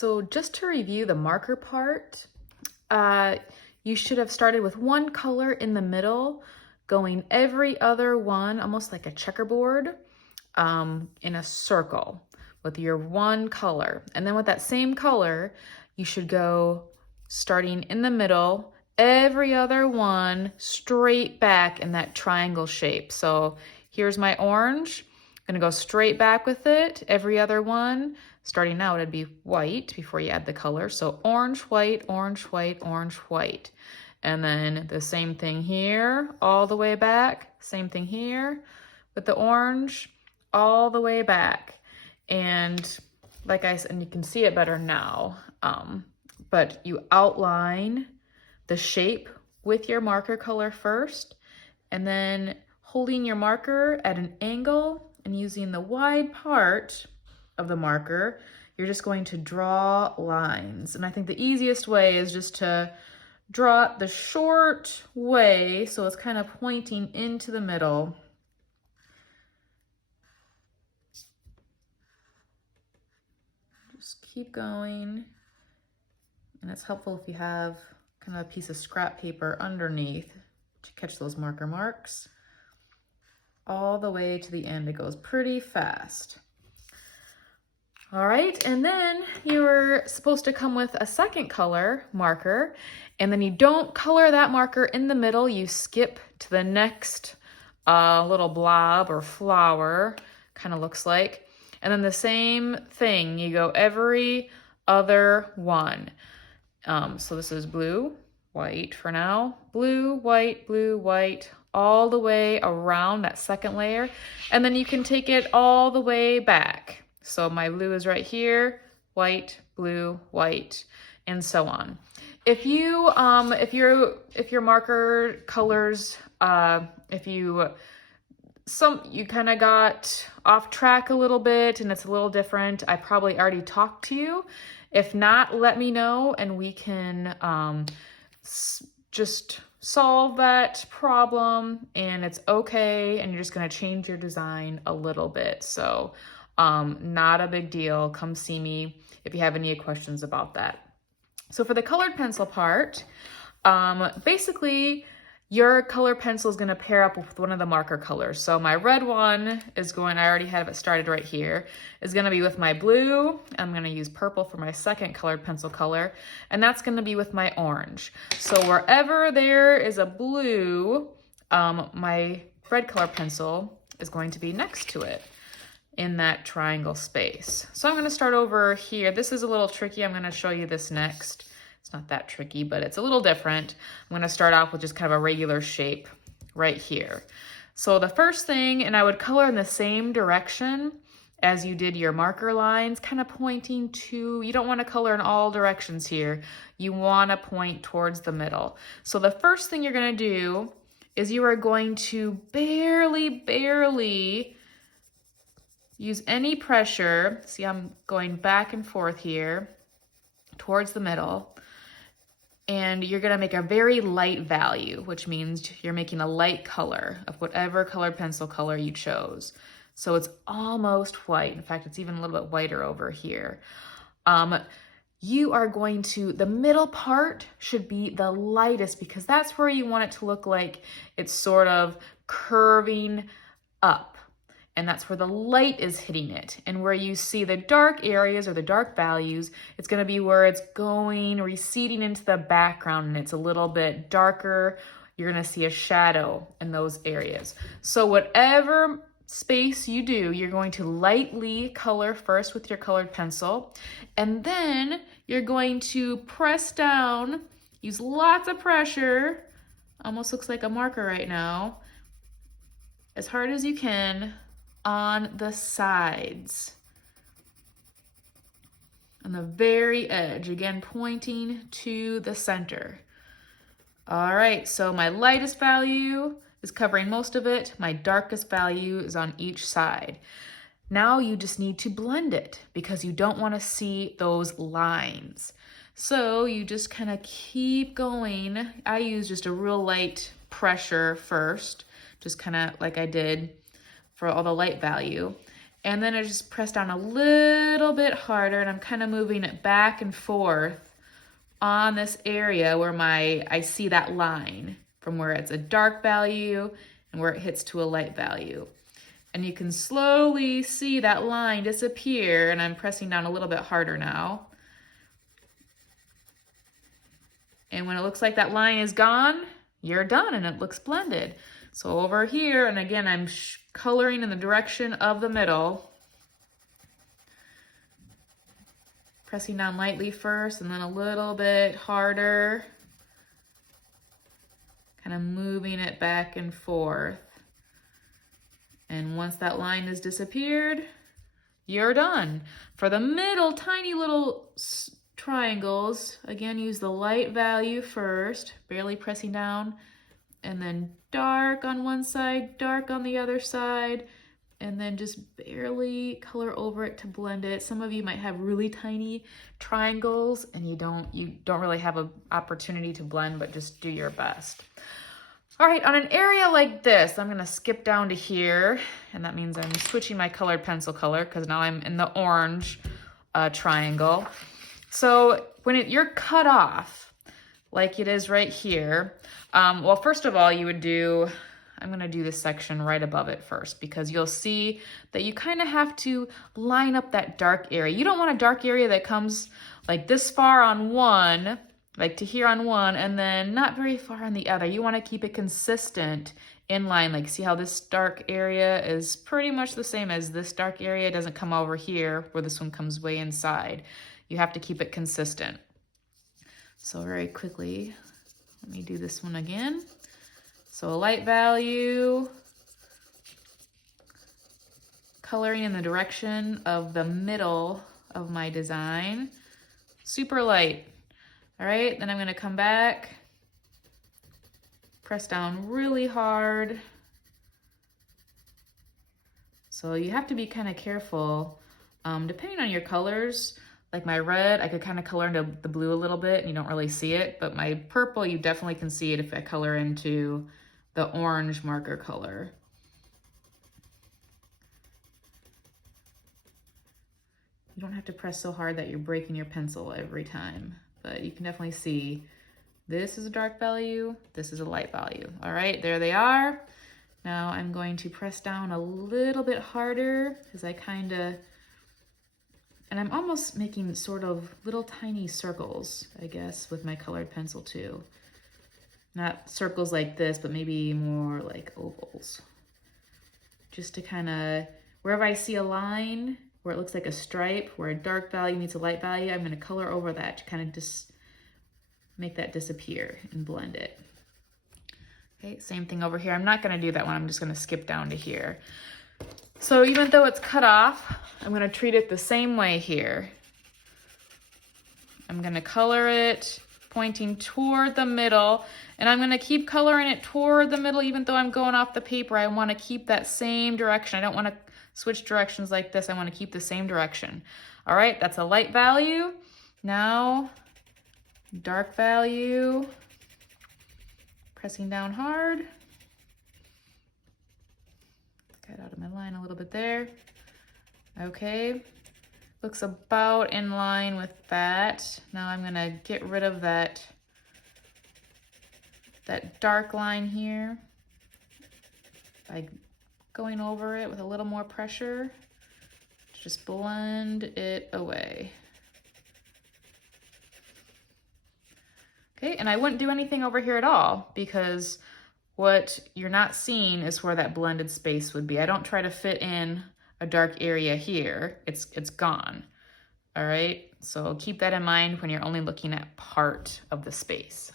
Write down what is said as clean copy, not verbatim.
So just to review the marker part, uh, you should have started with one color in the middle, going every other one, almost like a checkerboard, in a circle with your one color. And then with that same color, you should go starting in the middle, every other one straight back in that triangle shape. So here's my orange. I'm gonna go straight back with it, every other one. Starting out, it'd be white before you add the color. So orange, white, orange, white, orange, white. And then the same thing here, all the way back. Same thing here with the orange, all the way back. And like I said, and you can see it better now, but you outline the shape with your marker color first, and then holding your marker at an angle and using the wide part of the marker, you're just going to draw lines. And I think the easiest way is just to draw it the short way, so it's kind of pointing into the middle. Just keep going. And it's helpful if you have kind of a piece of scrap paper underneath to catch those marker marks. All the way to the end, it goes pretty fast. All right, and then you're supposed to come with a second color marker, and then you don't color that marker in the middle, you skip to the next little blob or flower, kind of looks like. And then the same thing, you go every other one. So this is blue, white for now, blue, white, all the way around that second layer. And then you can take it all the way back. So my blue is right here, white, blue, white, and so on. If you, if your marker colors, you kind of got off track a little bit and it's a little different, I probably already talked to you. If not, let me know and we can just solve that problem, and it's okay, and you're just gonna change your design a little bit. So not a big deal. Come see me if you have any questions about that. So for the colored pencil part, basically your color pencil is going to pair up with one of the marker colors. So my red one is going, I already have it started right here, is going to be with my blue. I'm going to use purple for my second colored pencil color, and that's going to be with my orange. So wherever there is a blue, my red color pencil is going to be next to it in that triangle space. So I'm going to start over here. This is a little tricky. I'm going to show you this next. It's not that tricky, but it's a little different. I'm going to start off with just kind of a regular shape right here. So the first thing, and I would color in the same direction as you did your marker lines, kind of pointing to, you don't want to color in all directions here. You want to point towards the middle. So the first thing you're going to do is you are going to barely use any pressure. See, I'm going back and forth here towards the middle. And you're gonna make a very light value, which means you're making a light color of whatever colored pencil color you chose. So it's almost white. In fact, it's even a little bit whiter over here. You are going to, the middle part should be the lightest because that's where you want it to look like it's sort of curving up. And that's where the light is hitting it. And where you see the dark areas or the dark values, it's gonna be where it's going, receding into the background, and it's a little bit darker. You're gonna see a shadow in those areas. So whatever space you do, you're going to lightly color first with your colored pencil, and then you're going to press down, use lots of pressure, almost looks like a marker right now, as hard as you can, on the sides, on the very edge, again pointing to the center. All right, so my lightest value is covering most of it. My darkest value is on each side. Now you just need to blend it because you don't want to see those lines. So you just kind of keep going. I use just a real light pressure first, just kind of like I did for all the light value. And then I just press down a little bit harder, and I'm kind of moving it back and forth on this area where I see that line from where it's a dark value and where it hits to a light value. And you can slowly see that line disappear, and I'm pressing down a little bit harder now. And when it looks like that line is gone, you're done and it looks blended. So over here, and again, I'm coloring in the direction of the middle. Pressing down lightly first and then a little bit harder. Kind of moving it back and forth. And once that line has disappeared, you're done. For the middle, tiny little triangles, again, use the light value first, barely pressing down, and then dark on one side, dark on the other side, and then just barely color over it to blend it. Some of you might have really tiny triangles and you don't really have an opportunity to blend, but just do your best. All right, on an area like this, I'm gonna skip down to here, and that means I'm switching my colored pencil color because now I'm in the orange triangle. So when you're cut off, like it is right here, well, first of all, you would I'm gonna do this section right above it first, because you'll see that you kind of have to line up that dark area. You don't want a dark area that comes like this far on one, like to here on one, and then not very far on the other. You want to keep it consistent in line. Like, see how this dark area is pretty much the same as this dark area. It doesn't come over here where this one comes way inside. You have to keep it consistent. So very quickly, let me do this one again. So a light value, coloring in the direction of the middle of my design, super light. All right, then I'm gonna come back, press down really hard. So you have to be kind of careful, depending on your colors. Like my red, I could kind of color into the blue a little bit and you don't really see it, but my purple, you definitely can see it if I color into the orange marker color. You don't have to press so hard that you're breaking your pencil every time, but you can definitely see this is a dark value, this is a light value. All right, there they are. Now I'm going to press down a little bit harder because and I'm almost making sort of little tiny circles, I guess, with my colored pencil too. Not circles like this, but maybe more like ovals. Just to kind of, wherever I see a line where it looks like a stripe, where a dark value meets a light value, I'm gonna color over that to kind of just make that disappear and blend it. Okay, same thing over here. I'm not gonna do that one, I'm just gonna skip down to here. So even though it's cut off, I'm gonna treat it the same way here. I'm gonna color it pointing toward the middle, and I'm gonna keep coloring it toward the middle even though I'm going off the paper. I wanna keep that same direction. I don't wanna switch directions like this. I wanna keep the same direction. All right, that's a light value. Now, dark value, pressing down hard. Get out of my line a little bit there. Okay, looks about in line with that. Now I'm gonna get rid of that dark line here by going over it with a little more pressure. Just blend it away. Okay, and I wouldn't do anything over here at all because what you're not seeing is where that blended space would be. I don't try to fit in a dark area here. It's gone. All right, so keep that in mind when you're only looking at part of the space.